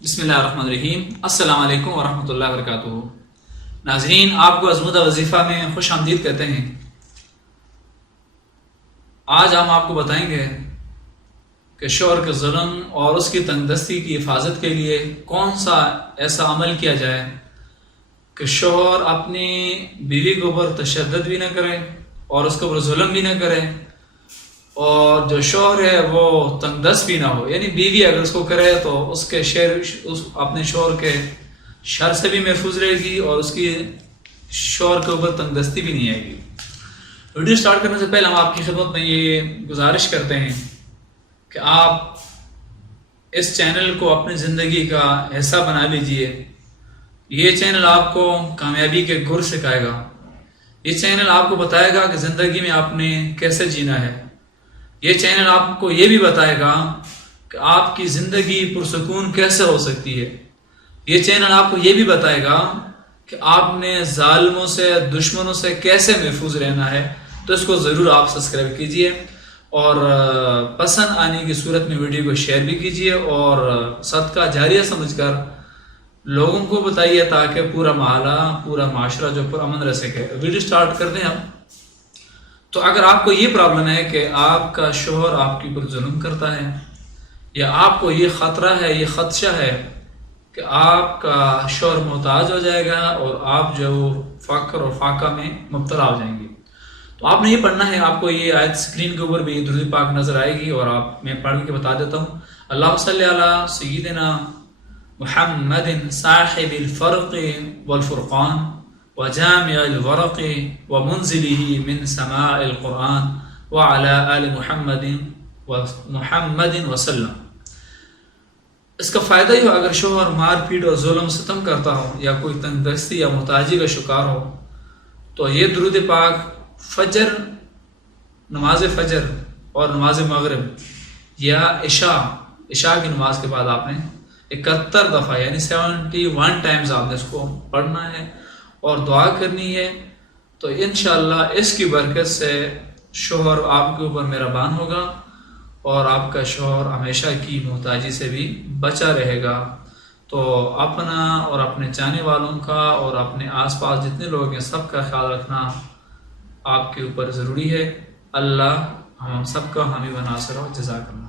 بسم اللہ الرحمن الرحیم۔ السلام علیکم ورحمۃ اللہ وبرکاتہ۔ ناظرین، آپ کو عظمتہ وظیفہ میں خوش آمدید کہتے ہیں۔ آج ہم آپ کو بتائیں گے کہ شوہر کے ظلم اور اس کی تنگ دستی کی حفاظت کے لیے کون سا ایسا عمل کیا جائے کہ شوہر اپنی بیوی کے اوپر تشدد بھی نہ کرے اور اس کے اوپر ظلم بھی نہ کرے، اور جو شوہر ہے وہ تنگ دست بھی نہ ہو، یعنی بیوی اگر اس کو کرے تو اس کے اپنے شوہر کے شر سے بھی محفوظ رہے گی اور اس کی شوہر کے اوپر تنگ دستی بھی نہیں آئے گی۔ ویڈیو سٹارٹ کرنے سے پہلے ہم آپ کی خدمت میں یہ گزارش کرتے ہیں کہ آپ اس چینل کو اپنی زندگی کا حصہ بنا لیجئے۔ یہ چینل آپ کو کامیابی کے گر سکھائے گا۔ یہ چینل آپ کو بتائے گا کہ زندگی میں آپ نے کیسے جینا ہے۔ یہ چینل آپ کو یہ بھی بتائے گا کہ آپ کی زندگی پرسکون کیسے ہو سکتی ہے۔ یہ چینل آپ کو یہ بھی بتائے گا کہ آپ نے ظالموں سے، دشمنوں سے کیسے محفوظ رہنا ہے۔ تو اس کو ضرور آپ سبسکرائب کیجئے اور پسند آنے کی صورت میں ویڈیو کو شیئر بھی کیجئے اور صدقہ جاریہ سمجھ کر لوگوں کو بتائیے تاکہ پورا محلہ، پورا معاشرہ جو پرامن رہ سکے۔ ویڈیو سٹارٹ کر دیں ہم۔ تو اگر آپ کو یہ پرابلم ہے کہ آپ کا شوہر آپ کے اوپر ظلم کرتا ہے، یا آپ کو یہ خطرہ ہے، یہ خدشہ ہے کہ آپ کا شوہر محتاج ہو جائے گا اور آپ جو فقر اور فاقہ میں مبتلا ہو جائیں گے، تو آپ نے یہ پڑھنا ہے۔ آپ کو یہ آیت اسکرین کے اوپر بھی درود پاک نظر آئے گی اور میں پڑھ کے بتا دیتا ہوں۔ اللہم صلی علی سیدنا محمد صاحب الفرق والفرقان وجامع الورق ومنزله من سماء القرآن وعلى آل محمد وسلم۔ اس کا فائدہ ہی ہو، اگر شوہر مار پیٹ اور ظلم ستم کرتا ہو یا کوئی تنگ دستی یا محتاجی کا شکار ہو، تو یہ درود پاک فجر، نماز فجر اور نماز مغرب یا عشاء کی نماز کے بعد آپ نے 71 دفعہ یعنی 71 ٹائمز آپ نے اس کو پڑھنا ہے اور دعا کرنی ہے۔ تو انشاءاللہ اس کی برکت سے شوہر آپ کے اوپر مہربان ہوگا اور آپ کا شوہر ہمیشہ کی محتاجی سے بھی بچا رہے گا۔ تو اپنا اور اپنے چاہنے والوں کا اور اپنے آس پاس جتنے لوگ ہیں سب کا خیال رکھنا آپ کے اوپر ضروری ہے۔ اللہ ہم سب کا حامی و ناصر ہو۔ جزاک اللہ۔